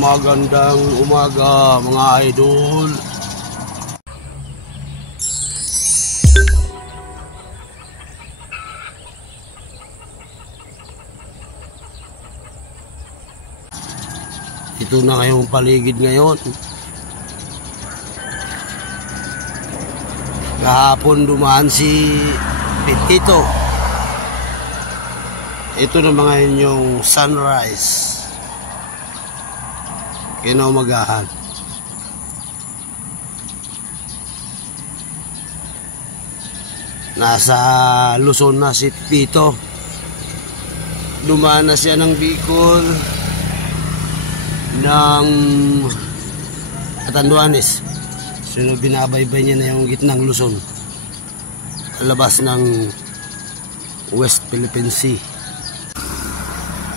Magandang umaga mga idol. Ito na kayong paligid ngayon. Kahapon dumaan si Petito. Ito na mga inyong sunrise. Kinaumagahan. Nasa Luzon na si Tito. Dumaan na siya ng Bicol, ng Catanduanes. So binabaybay niya na yung gitnang Luzon, labas ng West Philippine Sea.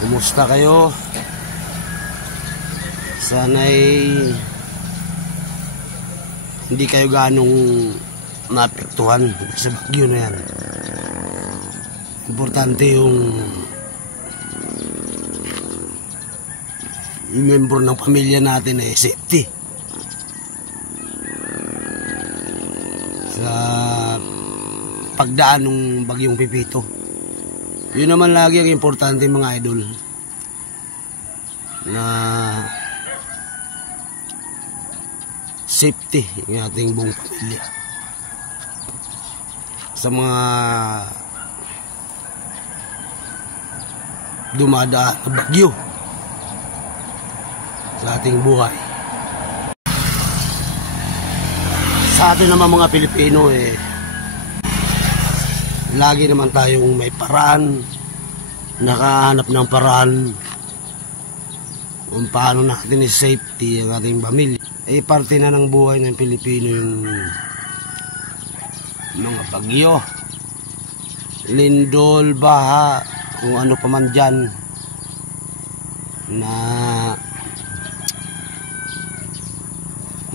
Kumusta kayo? Sana'y hindi kayo ganong naapektuhan sa bagyo na yan. Importante yung membro ng pamilya natin ay safety. Sa pagdaan ng bagyong Pipito. Yun naman lagi ang importante mga idol. Na safety ng ating buong pamilya sa mga dumadaan na bagyo sa ating buhay. Sa atin naman mga Pilipino lagi naman tayong may paraan, nakahanap ng paraan kung paano natin i-safety ang ating pamilya. Parte na ng buhay ng Pilipino yung mga bagyo, lindol, baha, kung ano pa man dyan na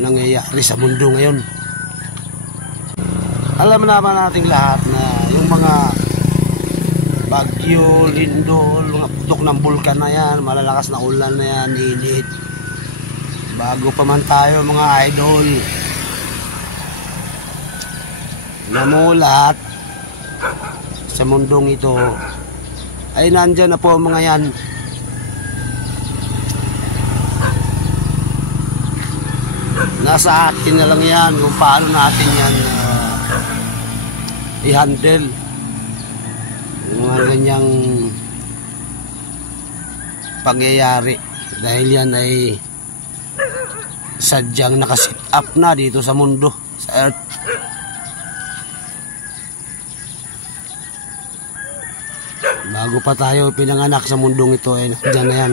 nangyayari sa mundo ngayon. Alam naman nating lahat na yung mga bagyo, lindol, mga putok ng bulkan na yan, malalakas na ulan na yan, init. Bago pa man tayo mga idol, namulat sa mundong ito, ay nandyan na po ang mga yan. Nasa atin na lang yan kung paano natin yan i-handle yung mga ganyang pangyayari, dahil yan ay sadyang nakasit up na dito sa mundo, sa earth. Bago pa tayo pinanganak sa mundong ito nandiyan na yan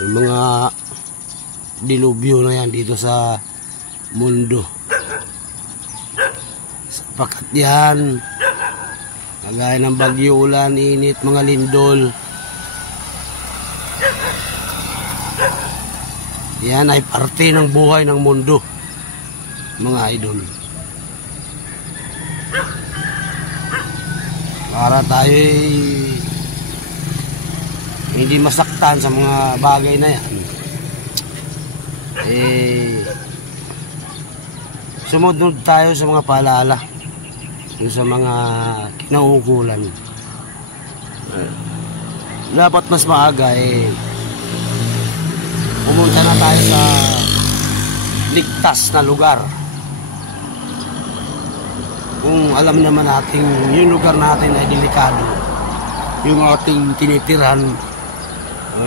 yung mga dilubyo na yan dito sa mundo, sapagkat yan kagaya ng bagyo, ulan, init, mga lindol, yan ay parte ng buhay ng mundo mga idol. Para tayo hindi masaktan sa mga bagay na yan, sumunod tayo sa mga paalala, sa mga kinauukulan. Dapat mas maaga pumunta na tayo sa ligtas na lugar. Kung alam naman natin yung lugar natin ay delikado, yung ating tinitirahan,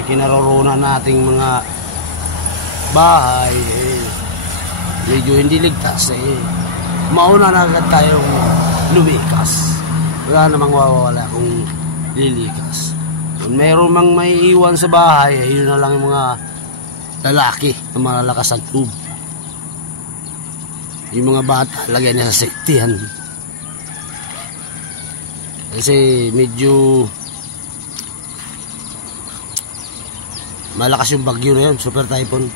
kinaroroonan nating mga bahay medyo hindi ligtas, mauna na agad tayong lumikas. Wala namang wawala kung lilikas. Kung meron mang may iwan sa bahay, yun na lang yung mga lalaki na malalakas ang tube. Yung mga bata, lagyan niya sa safetyan. Kasi medyo malakas yung bagyo na yun, super typhoon.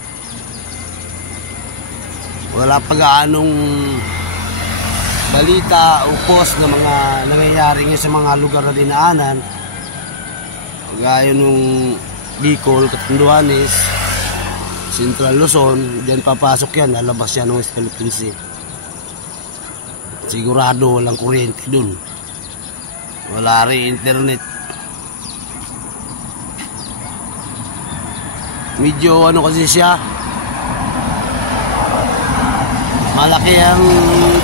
Wala pa gaanong balita o post na mga nangyayari ngayon sa mga lugar na dinaanan, gaya nung Bicol, Catanduanes, Central Luzon, diyan papasok yan, lalabas yan ng West Philippine Sea. Sigurado walang kuryente dun. Wala rin internet. Medyo ano kasi siya, malaki ang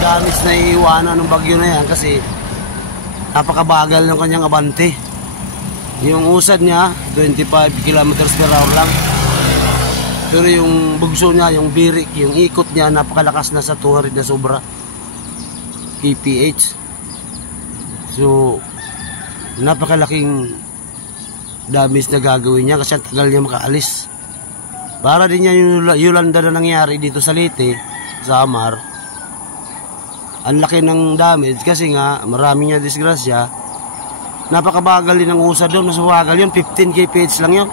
damage na iiwanan ng bagyo na yan kasi napakabagal ng kanyang abante. Yung usad niya 25 kilometers per hour lang, pero yung bugso niya, yung birik, yung ikot niya napakalakas na sa 200 na sobra kph. So napakalaking damage na gagawin niya kasi ang tagal niya makaalis. Para din niya yung Yolanda na nangyari dito sa Leyte, sa Samar. Ang laki ng damage kasi nga marami niya disgrasya. Napakabagal din ng usad doon, masuwagal yun, 15 kph lang yun.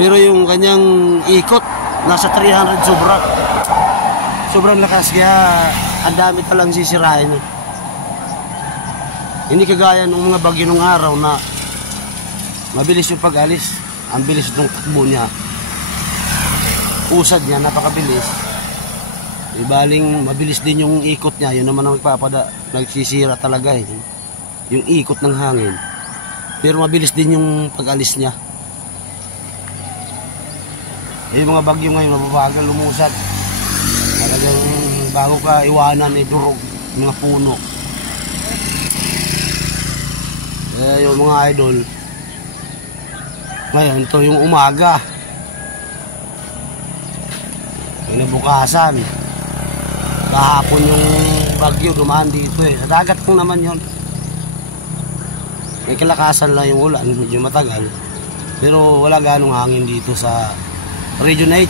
Pero yung kanyang ikot nasa 300 sobra. Sobrang lakas, kaya ang dami talang sisirain. Hindi kagaya ng mga bagyo ng araw na mabilis yung pag-alis. Ang bilis itong takbo niya. Usad niya, napakabilis. Ibaling mabilis din yung ikot niya. Yun naman ang nagsisira talaga eh. Yung ikot ng hangin. Pero mabilis din yung pag-alis niya. Yung mga bagyo ngayon, mababagal lumusad. Talagang bago ka iwanan eh, durog mga puno. Yung mga idol, ngayon ito yung umaga, kinabukasan, kahapon yung bagyo dumaan dito eh. Sa dagat kung naman yun, may kalakasan lang yung ulan, medyo matagal, pero wala ganong hangin dito sa Region 8.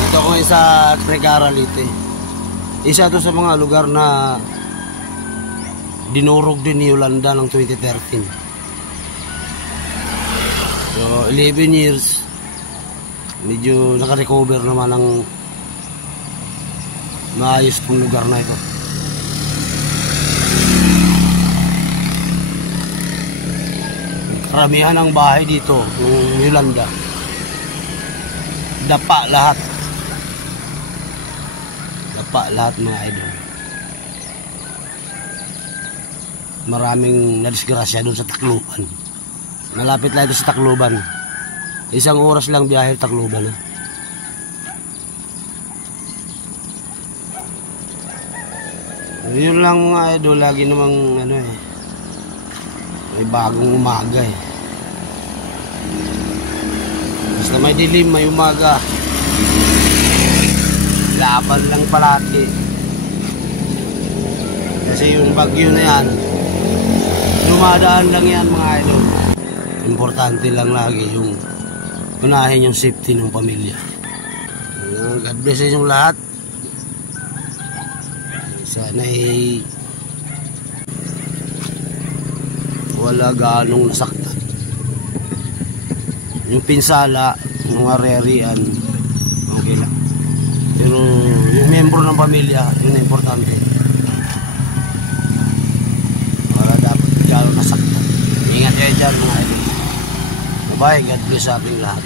Dito ako sa Trecara, Leyte. Isa to sa mga lugar na dinurog din ni Yolanda ng 2013. So 11 years, medyo naka-recover naman ang maayos kong lugar na ito. Karamihan ng bahay dito, yung Yolanda, dapa lahat. Dapa lahat mga idol. Maraming nadisgrasya doon sa Tacloban. Malapit lang ito sa Tacloban. 1 oras lang biyahe Tacloban. Yun lang mga idol, lagi namang ano eh, may bagong umaga eh. Basta may dilim, may umaga. Laban lang palagi. Kasi yung bagyo na yan, dumadaan lang yan mga idol. Importante lang lagi yung unahin yung safety ng pamilya. God bless sa inyong lahat. Sana'y wala ganong nasaktan. Yung pinsala, yung arerian, okay lang. Pero yung membro ng pamilya, yun na importante. Para dapat gano'n nasaktan. Ingat kayo dyan mga idol. Bye, God bless sa ating lahat.